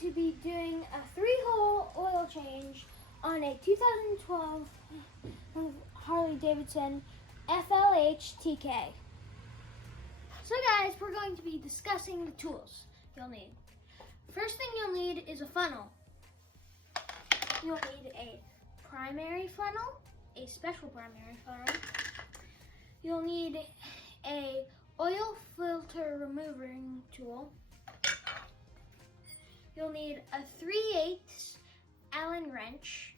to be doing a 3-hole oil change on a 2012 Harley Davidson FLHTK. So guys, we're going to be discussing the tools you'll need. First thing you'll need is a funnel. You'll need a primary funnel, a special primary funnel. You'll need a oil filter removing tool. You'll need a 3/8 Allen wrench.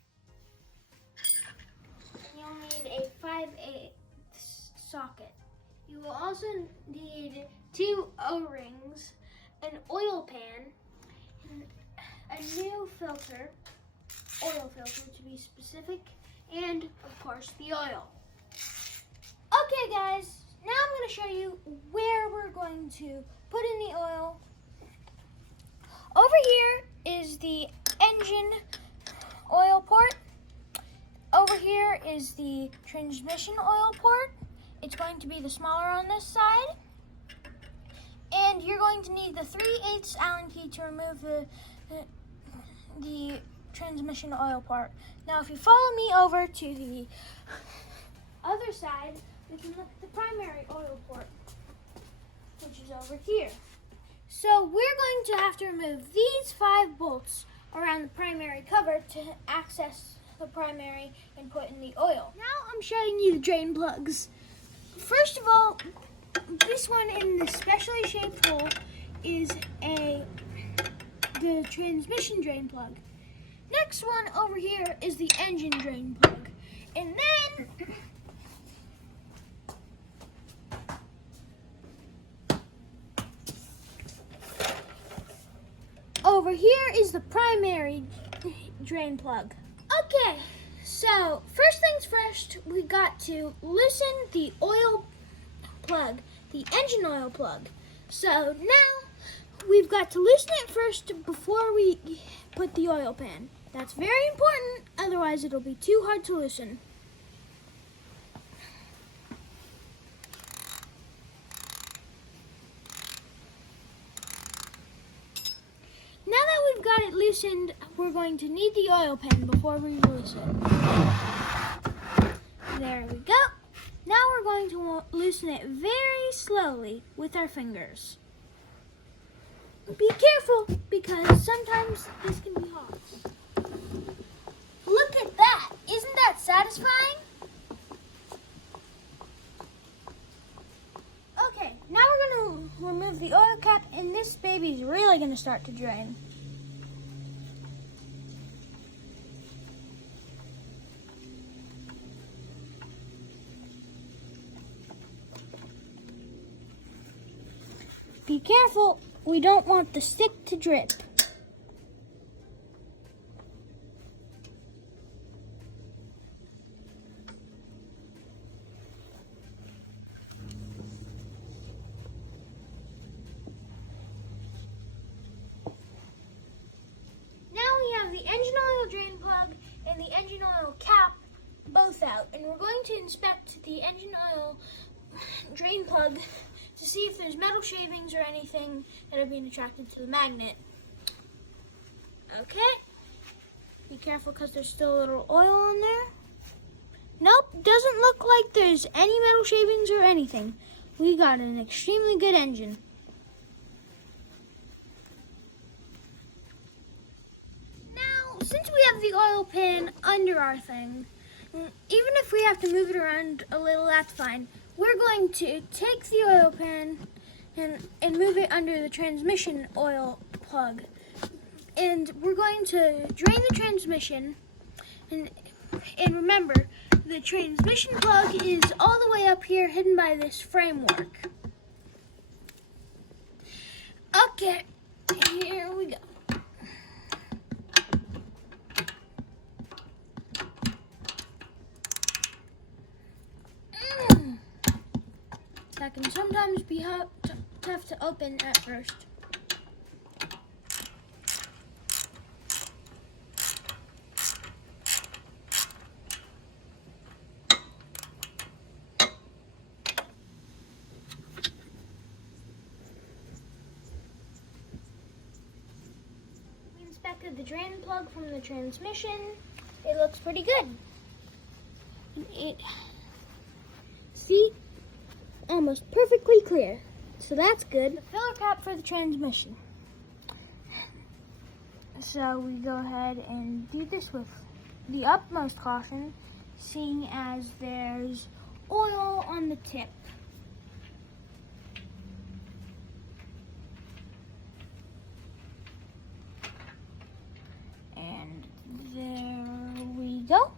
And you'll need a 5/8 socket. You will also need 2 O-rings, an oil pan, and a new filter, oil filter to be specific, and of course the oil. Okay guys, now I'm going to show you where we're going to put in the oil. Over here is the engine oil port. Over here is the transmission oil port. It's going to be the smaller on this side. And you're going to need the 3/8 Allen key to remove the transmission oil part. Now if you follow me over to the other side, we can look at the primary oil port, which is over here. So we're going to have to remove these 5 bolts around the primary cover to access the primary and put in the oil. Now I'm showing you the drain plugs. First of all, this one in the specially shaped hole is the transmission drain plug. Next one over here is the engine drain plug. And then over here is the primary drain plug. Okay, so first things first, we got to loosen the oil plug, the engine oil plug. So now we've got to loosen it first before we put the oil pan. That's very important, otherwise it'll be too hard to loosen. Now that we've got it loosened, we're going to need the oil pan before we loosen. There we go. Now we're going to loosen it very slowly with our fingers. Be careful, because sometimes this can be hard. Look at that! Isn't that satisfying? Okay, now we're going to remove the oil cap, and this baby's really going to start to drain. Be careful, we don't want the stick to drip. The engine oil drain plug and the engine oil cap both out, and we're going to inspect the engine oil drain plug to see if there's metal shavings or anything that are being attracted to the magnet. Okay, be careful because there's still a little oil in there. Nope, doesn't look like there's any metal shavings or anything. We got an extremely good engine. Since we have the oil pan under our thing, even if we have to move it around a little, that's fine. We're going to take the oil pan and move it under the transmission oil plug. And we're going to drain the transmission. And remember, the transmission plug is all the way up here, hidden by this framework. Okay, here we go. That can sometimes be tough to open at first. back of the drain plug from the transmission. It looks pretty good. See, almost perfectly clear. So that's good. The filler cap for the transmission. So we go ahead and do this with the utmost caution, seeing as there's oil on the tip. And there we go.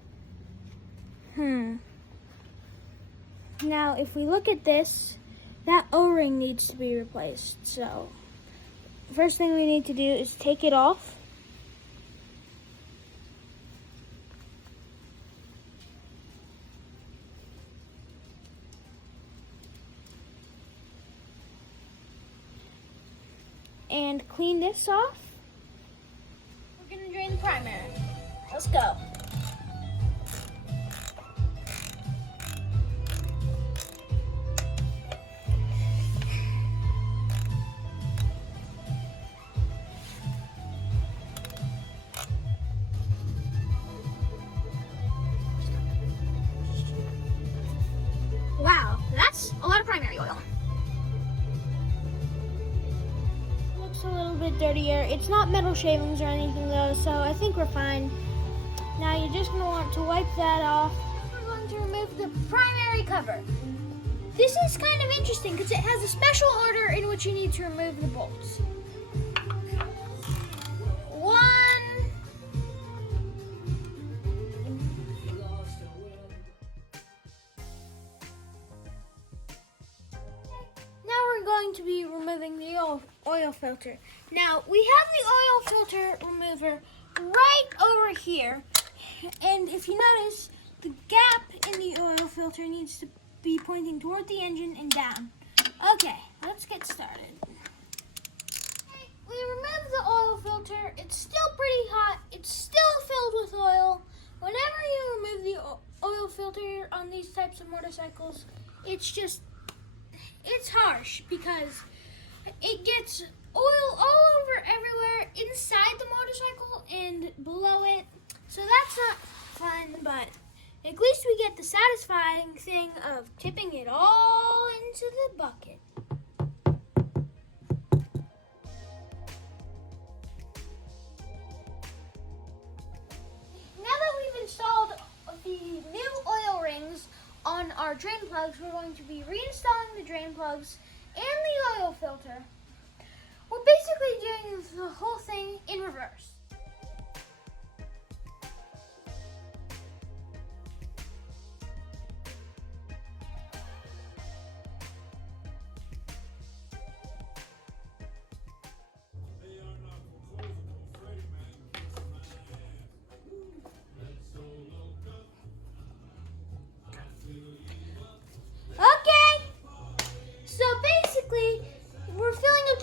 Now, if we look at this, that O-ring needs to be replaced. So, first thing we need to do is take it off. And clean this off. We're gonna drain the primary. Let's go. Wow, that's a lot of primary oil. Looks a little bit dirtier. It's not metal shavings or anything though, so I think we're fine. Now you're just gonna want to wipe that off. We're going to remove the primary cover. This is kind of interesting because it has a special order in which you need to remove the bolts. 1, going to be removing the oil filter. Now, we have the oil filter remover right over here. And if you notice, the gap in the oil filter needs to be pointing toward the engine and down. Okay, let's get started. Okay, we removed the oil filter. It's still pretty hot. It's still filled with oil. Whenever you remove the oil filter on these types of motorcycles, it's harsh because it gets oil all over everywhere inside the motorcycle and below it. So that's not fun, but at least we get the satisfying thing of tipping it all into the bucket. Now that we've installed the new oil rings on our drain plugs, we're going to be reinstalling the drain plugs and the oil filter. We're basically doing the whole thing in reverse.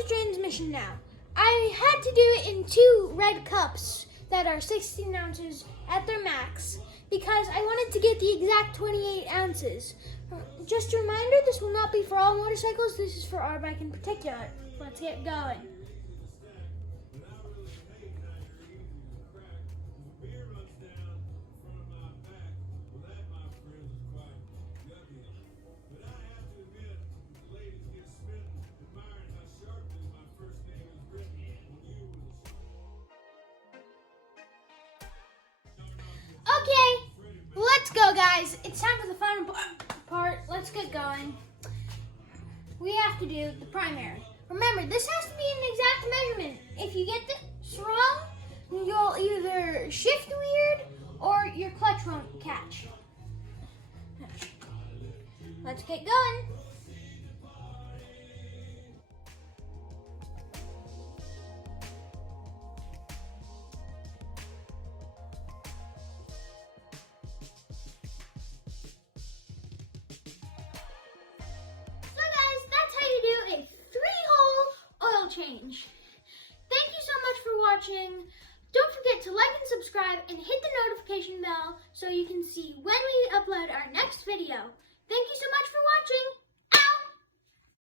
Transmission now. I had to do it in 2 red cups that are 16 ounces at their max because I wanted to get the exact 28 ounces. Just a reminder, this will not be for all motorcycles. This is for our bike in particular. Let's get going. Okay, let's go, guys. It's time for the final part. Let's get going. We have to do the primary. Remember, this has to be an exact measurement. If you get this wrong, you'll either shift weird or your clutch won't catch. Let's get going. Do a 3-hole oil change. Thank you so much for watching. Don't forget to like and subscribe and hit the notification bell so you can see when we upload our next video. Thank you so much for watching.